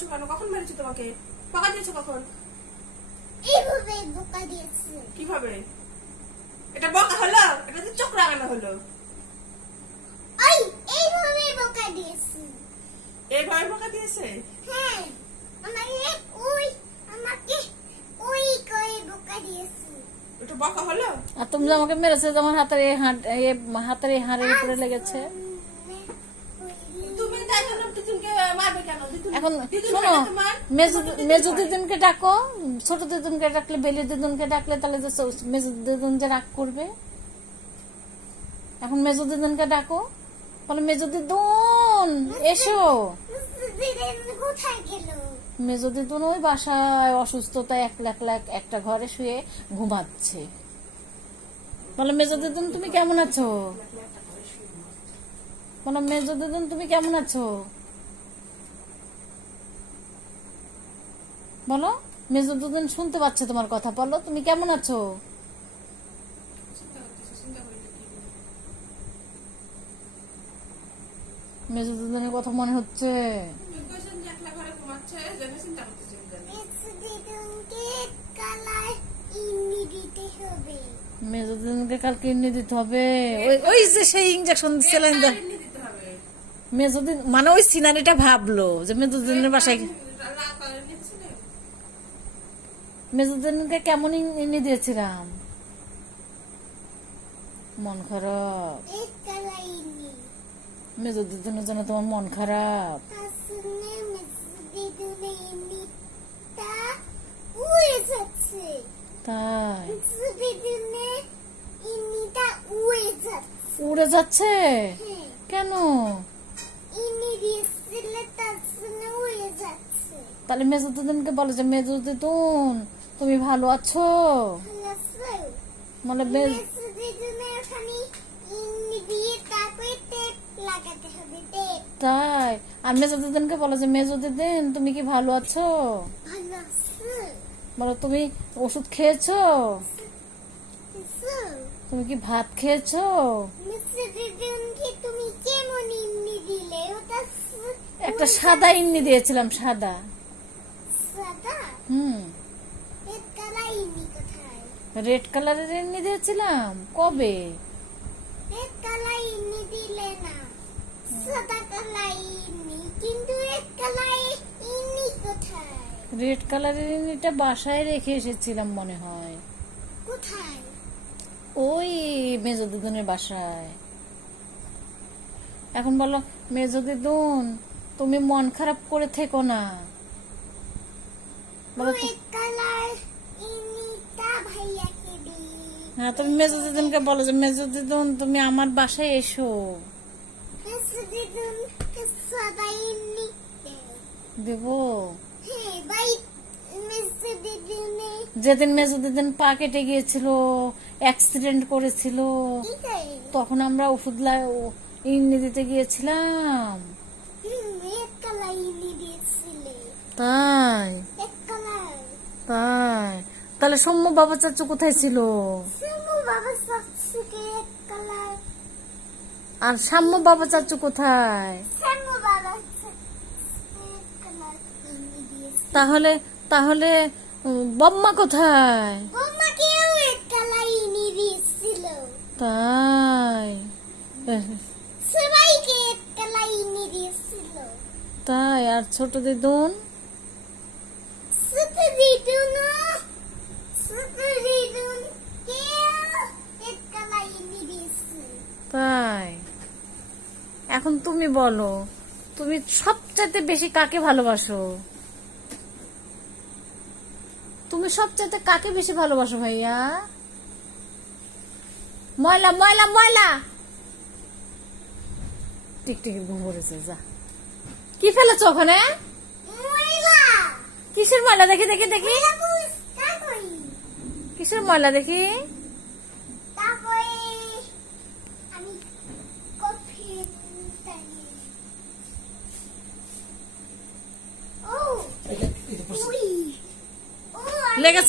করছো কেন? কখন মেরেছি তোমাকে? বকা দিয়েছো কখন? এইভাবে বকা দিয়েছে। কিভাবে? এটা বকা হলো? এটা তো চোখ রাগানো হলো। ওই এইভাবে বকা দিয়েছে। এইভাবে বকা দিয়েছে? হ্যাঁ, আমাকে ওই করে বকা দিয়েছে। এটা বকা হলো? আর তুমি যে আমাকে মেরেছে, তোমার হাতের হাতের এই হাড়ের উপরে লেগেছে। তুমি তাই জন্য দিদুনকে মারবে কেন? এখন শোনো, মেজো দিদুনকে ডাকো। ছোট দিদুনকে ডাকলে, বেলি দিদুনকে ডাকলে তাহলে মেজো দিদুন যে রাগ করবে। এখন মেজো দিদুনকে ডাকো, বলো মেজো দিদুন এসো। কোথায় গেল? মেজো দিদুন ওই বাসায় অসুস্থতায় একলা একলা একটা ঘরে শুয়ে ঘুমাচ্ছে। বলো মেজো দিদুন তুমি কেমন আছো? বলো মেজো দিদুন তুমি কেমন আছো? বলো মেজো দিদুন শুনতে পাচ্ছে তোমার কথা। বলো তুমি কেমন আছো? মেজো দিদুনের কথা মনে হচ্ছে। মেজো দিদুনকে কাল কিডনি দিতে হবে। ওই যে সেই ইঞ্জেকশন দিচ্ছিলেন, মেজো দিদুন মানে ওই সিনারিটা ভাবলো যে মেজো দিদুনের বাসায়। মেজো দিদুনকে কেমন ইনি দিয়েছিলাম? মন খারাপ। মেজো দিদুনের জন্য তোমার মন খারাপ? তাই উড়ে যাচ্ছে কেন? তাহলে মেজো দিদুনকে বলো যে মেজো দিদুন তুমি ভালো আছো? মানে তাই। আর মেজো দিদুনকে বলো যে মেজো দিদুন তুমি কি ভালো আছো? বলো তুমি ওষুধ খেয়েছো? তুমি কি ভাত খেয়েছো? একটা সাদা ইন্নি দিয়েছিলাম, সাদা। রেড কালারের ইন্নি দিয়েছিলাম কবে? রেড কালারের ইন্নিটা বাসায় রেখে এসেছিলাম মনে হয়। কোথায়? ওই মেজো দিদুনের বাসায়। এখন বলো মেজো দিদুন তুমি মন খারাপ করে থেকো না। বলো হ্যাঁ, তুমি মেজো দিদুনকে বলো যে মেজো দিদুন তুমি আমার বাসায় এসো। দেবো। যেদিন মেজো দিদুন পা কেটে গিয়েছিল, অ্যাক্সিডেন্ট করেছিল, তখন আমরা ওষুধ ইন্নি দিতে গিয়েছিলাম। তাই তাই। তাহলে সৌম্য বাবা চাচু কোথায় ছিল? আর সাম্য বাবা চাচু কোথায়? তাহলে তাহলে বম্মা কোথায়? তাই তাই। আর ছোট দিদুন? তাই। এখন তুমি বলো তুমি সবচাইতে বেশি কাকে ভালোবাসো? তুমি সবচাইতে কাকে বেশি ভালোবাসো ভাইয়া? ময়লা ময়লা ময়লা। টিকটিকি ঘুম পড়েছে। যা, কি ফেলেছ ওখানে? কিসের ময়লা? দেখি দেখি দেখি, কিসের ময়লা দেখি? লেগেছে।